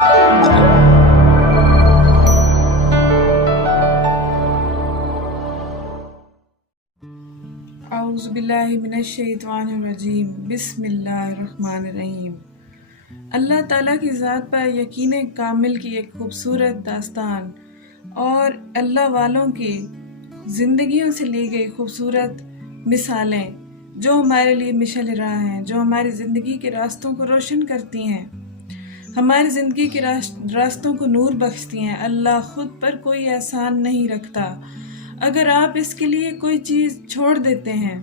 اعوذ باللہ من الشیطان الرجیم، بسم اللہ الرحمن الرحیم۔ اللہ تعالیٰ کی ذات پر یقین کامل کی ایک خوبصورت داستان اور اللہ والوں کی زندگیوں سے لی گئی خوبصورت مثالیں جو ہمارے لیے مشعل راہ ہیں، جو ہماری زندگی کے راستوں کو روشن کرتی ہیں، ہماری زندگی کے راستوں کو نور بخشتی ہیں۔ اللہ خود پر کوئی احسان نہیں رکھتا۔ اگر آپ اس کے لیے کوئی چیز چھوڑ دیتے ہیں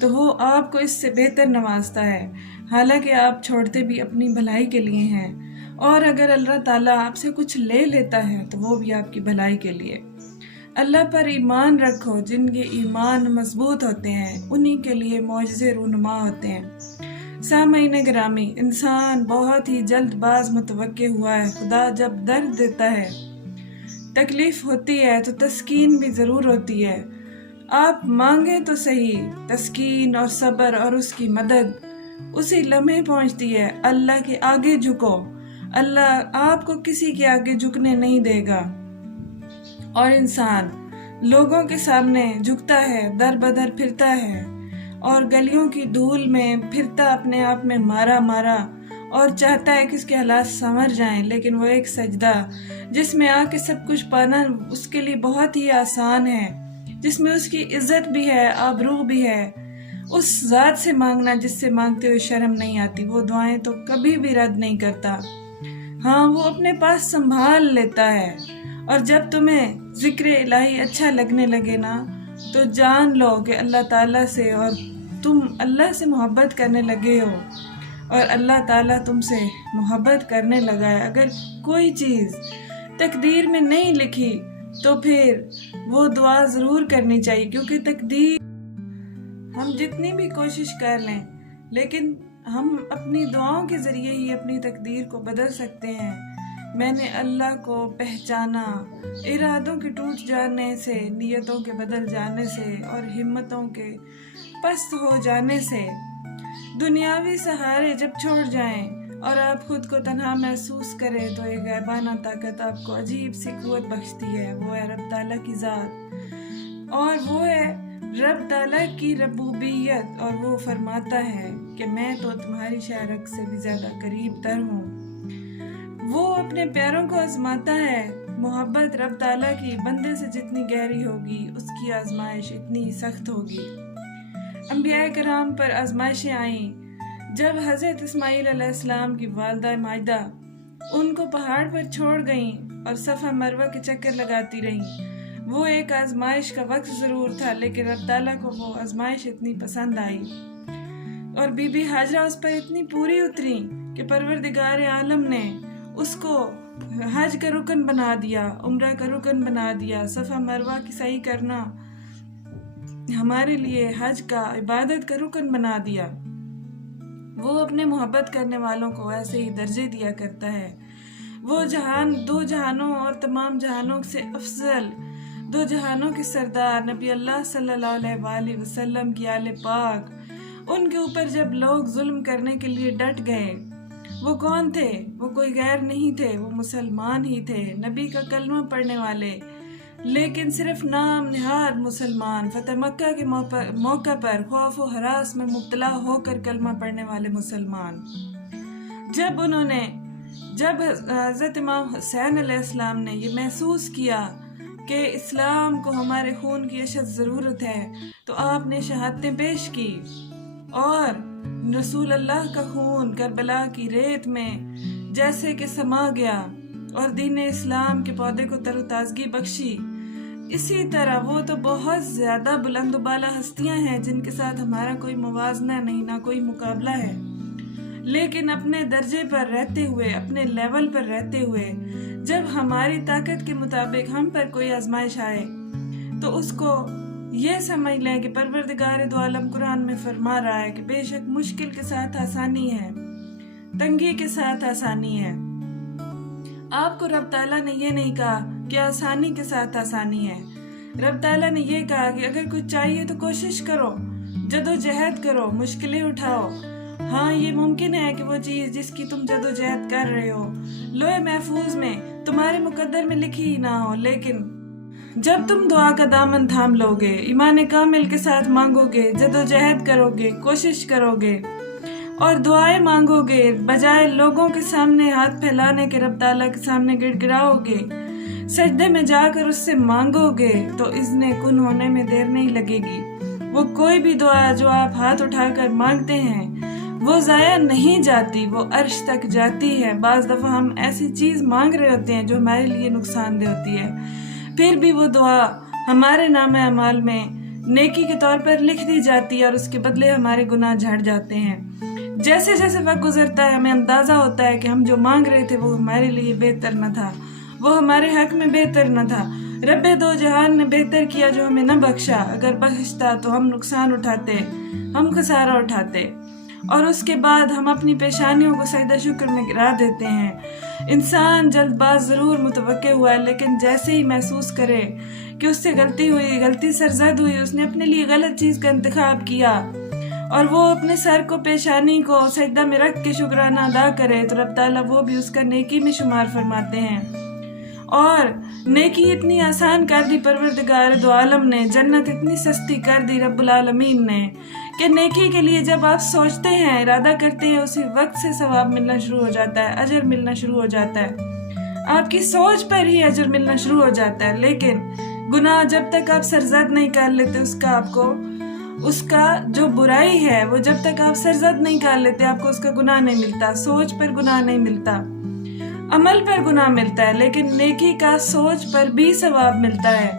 تو وہ آپ کو اس سے بہتر نوازتا ہے، حالانکہ آپ چھوڑتے بھی اپنی بھلائی کے لیے ہیں۔ اور اگر اللہ تعالیٰ آپ سے کچھ لے لیتا ہے تو وہ بھی آپ کی بھلائی کے لیے۔ اللہ پر ایمان رکھو، جن کے ایمان مضبوط ہوتے ہیں انہی کے لیے معجزے رونما ہوتے ہیں۔ سامعین گرامی، انسان بہت ہی جلد باز متوقع ہوا ہے۔ خدا جب درد دیتا ہے، تکلیف ہوتی ہے تو تسکین بھی ضرور ہوتی ہے۔ آپ مانگیں تو صحیح، تسکین اور صبر اور اس کی مدد اسی لمحے پہنچتی ہے۔ اللہ کے آگے جھکو، اللہ آپ کو کسی کے آگے جھکنے نہیں دے گا۔ اور انسان لوگوں کے سامنے جھکتا ہے، در بدر پھرتا ہے اور گلیوں کی دھول میں پھرتا اپنے آپ میں مارا مارا اور چاہتا ہے کہ اس کے حالات سنور جائیں، لیکن وہ ایک سجدہ جس میں آ کے سب کچھ پانا اس کے لیے بہت ہی آسان ہے، جس میں اس کی عزت بھی ہے، آبرو بھی ہے، اس ذات سے مانگنا جس سے مانگتے ہوئے شرم نہیں آتی۔ وہ دعائیں تو کبھی بھی رد نہیں کرتا، ہاں وہ اپنے پاس سنبھال لیتا ہے۔ اور جب تمہیں ذکر الہی اچھا لگنے لگے نا تو جان لو کہ اللہ تعالیٰ سے اور تم اللہ سے محبت کرنے لگے ہو اور اللہ تعالیٰ تم سے محبت کرنے لگا ہے۔ اگر کوئی چیز تقدیر میں نہیں لکھی تو پھر وہ دعا ضرور کرنی چاہیے، کیونکہ تقدیر ہم جتنی بھی کوشش کر لیں لیکن ہم اپنی دعاؤں کے ذریعے ہی اپنی تقدیر کو بدل سکتے ہیں۔ میں نے اللہ کو پہچانا ارادوں کے ٹوٹ جانے سے، نیتوں کے بدل جانے سے اور ہمتوں کے پست ہو جانے سے۔ دنیاوی سہارے جب چھوڑ جائیں اور آپ خود کو تنہا محسوس کریں تو ایک غیبانہ طاقت آپ کو عجیب سی قوت بخشتی ہے، وہ ہے رب تعالیٰ کی ذات اور وہ ہے رب تعالیٰ کی ربوبیت۔ اور وہ فرماتا ہے کہ میں تو تمہاری شارک سے بھی زیادہ قریب تر ہوں۔ وہ اپنے پیاروں کو آزماتا ہے۔ محبت رب تعالیٰ کی بندے سے جتنی گہری ہوگی اس کی آزمائش اتنی سخت ہوگی۔ انبیاء کرام پر آزمائشیں آئیں جب حضرت اسماعیل علیہ السلام کی والدہ ماجدہ ان کو پہاڑ پر چھوڑ گئیں اور صفا مروہ کے چکر لگاتی رہیں۔ وہ ایک آزمائش کا وقت ضرور تھا، لیکن رب تعالیٰ کو وہ آزمائش اتنی پسند آئی اور بی بی ہاجرہ اس پر اتنی پوری اتری کہ پروردگار عالم نے اس کو حج کا رکن بنا دیا، عمرہ کا رکن بنا دیا۔ صفا مروہ کی سعی کرنا ہمارے لیے حج کا، عبادت کا رکن بنا دیا۔ وہ اپنے محبت کرنے والوں کو ایسے ہی درجے دیا کرتا ہے۔ وہ جہان، دو جہانوں اور تمام جہانوں سے افضل، دو جہانوں کے سردار نبی اللہ صلی اللہ علیہ وآلہ وسلم کی آل پاک، ان کے اوپر جب لوگ ظلم کرنے کے لیے ڈٹ گئے، وہ کون تھے؟ وہ کوئی غیر نہیں تھے، وہ مسلمان ہی تھے، نبی کا کلمہ پڑھنے والے، لیکن صرف نام نہاد مسلمان، فتح مکہ کے موقع پر خوف و ہراس میں مبتلا ہو کر کلمہ پڑھنے والے مسلمان۔ جب حضرت امام حسین علیہ السلام نے یہ محسوس کیا کہ اسلام کو ہمارے خون کی اشد ضرورت ہے تو آپ نے شہادتیں پیش کی اور رسول اللہ کا خون کربلا کی ریت میں جیسے کہ سما گیا اور دین اسلام کے پودے کو تر و تازگی بخشی۔ اسی طرح وہ تو بہت زیادہ بلند و بالا ہستیاں ہیں جن کے ساتھ ہمارا کوئی موازنہ نہیں، نہ کوئی مقابلہ ہے، لیکن اپنے درجے پر رہتے ہوئے، اپنے لیول پر رہتے ہوئے جب ہماری طاقت کے مطابق ہم پر کوئی آزمائش آئے تو اس کو یہ سمجھ لیں کہ پروردگار دو عالم قرآن میں فرما رہا ہے کہ بے شک مشکل کے ساتھ آسانی ہے، تنگی کے ساتھ آسانی ہے۔ آپ کو رب تعالیٰ نے یہ نہیں کہا کہ آسانی کے ساتھ آسانی ہے، رب تعالیٰ نے یہ کہا کہ اگر کچھ چاہیے تو کوشش کرو، جدوجہد کرو، مشکلیں اٹھاؤ ہاں یہ ممکن ہے کہ وہ چیز جس کی تم جدوجہد کر رہے ہو لوح محفوظ میں تمہارے مقدر میں لکھی ہی نہ ہو، لیکن جب تم دعا کا دامن تھام لو گے، ایمان کامل کے ساتھ مانگو گے، جدوجہد کرو گے، کوشش کرو گے اور دعائیں مانگو گے، بجائے لوگوں کے سامنے ہاتھ پھیلانے کے رب تعالیٰ کے سامنے گڑ گڑاؤ گے، سجدے میں جا کر اس سے مانگو گے تو اذن کن ہونے میں دیر نہیں لگے گی۔ وہ کوئی بھی دعا جو آپ ہاتھ اٹھا کر مانگتے ہیں وہ ضائع نہیں جاتی، وہ عرش تک جاتی ہے۔ بعض دفعہ ہم ایسی چیز مانگ رہے ہوتے ہیں جو ہمارے لیے نقصان دہ ہوتی ہے، پھر بھی وہ دعا ہمارے نامہ اعمال میں نیکی کے طور پر لکھ دی جاتی ہے اور اس کے بدلے ہمارے گناہ جھڑ جاتے ہیں۔ جیسے جیسے وقت گزرتا ہے ہمیں اندازہ ہوتا ہے کہ ہم جو مانگ رہے تھے وہ ہمارے لیے بہتر نہ تھا، وہ ہمارے حق میں بہتر نہ تھا۔ رب دو جہان نے بہتر کیا جو ہمیں نہ بخشا، اگر بخشتا تو ہم نقصان اٹھاتے، ہم خسارہ اٹھاتے، اور اس کے بعد ہم اپنی پیشانیوں کو سجدہ شکر میں گرا دیتے ہیں۔ انسان جلد باز ضرور متوقع ہوا ہے، لیکن جیسے ہی محسوس کرے کہ اس سے غلطی ہوئی، غلطی سرزد ہوئی، اس نے اپنے لیے غلط چیز کا انتخاب کیا اور وہ اپنے سر کو پیشانی کو سجدہ میں رکھ کے شکرانہ ادا کرے تو رب تعالیٰ وہ بھی اس کا نیکی میں شمار فرماتے ہیں۔ اور نیکی اتنی آسان کر دی پروردگار دو عالم نے، جنت اتنی سستی کر دی رب العالمین نے کہ نیکی کے لیے جب آپ سوچتے ہیں، ارادہ کرتے ہیں، اسی وقت سے ثواب ملنا شروع ہو جاتا ہے، اجر ملنا شروع ہو جاتا ہے، آپ کی سوچ پر ہی اجر ملنا شروع ہو جاتا ہے۔ لیکن گناہ جب تک آپ سرزد نہیں کر لیتے، اس کا جو برائی ہے وہ جب تک آپ سرزد نہیں کر لیتے، آپ کو اس کا گناہ نہیں ملتا، سوچ پر گناہ نہیں ملتا، عمل پر گناہ ملتا ہے، لیکن نیکی کا سوچ پر بھی ثواب ملتا ہے۔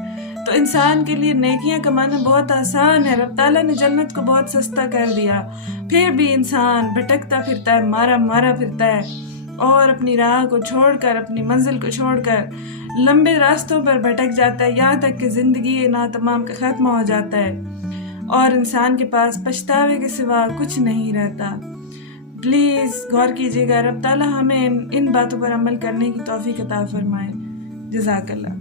تو انسان کے لیے نیکیاں کمانا بہت آسان ہے، رب تعالیٰ نے جنت کو بہت سستا کر دیا، پھر بھی انسان بھٹکتا پھرتا ہے، مارا پھرتا ہے اور اپنی راہ کو چھوڑ کر، اپنی منزل کو چھوڑ کر لمبے راستوں پر بھٹک جاتا ہے، یہاں تک کہ زندگی ناتمام کا ختم ہو جاتا ہے اور انسان کے پاس پچھتاوے کے سوا کچھ نہیں رہتا۔ پلیز غور کیجیے گا، رب تعالیٰ ہمیں ان باتوں پر عمل کرنے کی توفیق عطا فرمائے۔ جزاک اللہ۔